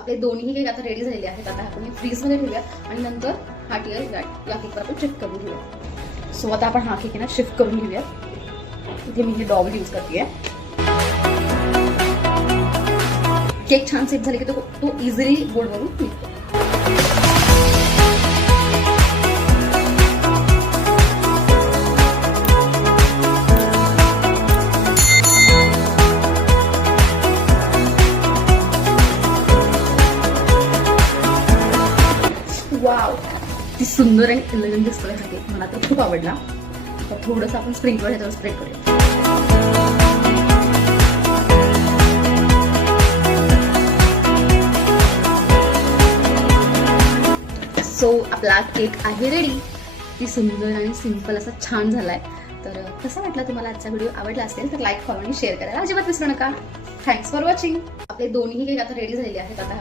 आपले दोन्ही केक आता रेडी झालेले आहेत. आता आपण फ्रीजमध्ये ठेवूया आणि नंतर हा टियर या केकवर आपण शिफ्ट करून घेऊया. सो आता आपण हा केक आहे ना शिफ्ट करून घेऊया. इथे मी हे डॉल यूज करते. केक छान सेट झाले की तो इझिली बोर्डवरून निघतो. वाव, ती सुंदर आणि एलिगंट दिसतोय हा केक. मला तर खूप आवडला. तर थोडंसं आपण स्प्रिंकलर ह्याच्यावर स्प्रेड करूया. सो आपला केक आहे रेडी. ती सुंदर आणि सिंपल असा छान झालाय. तर कसा वाटला तुम्हाला आजचा व्हिडिओ? आवडला असेल तर लाईक, फॉलो आणि शेअर करायला अजिबात विसरू नका. Thanks for watching. आपले दोन्ही केक आता रेडी झालेले आहेत. आता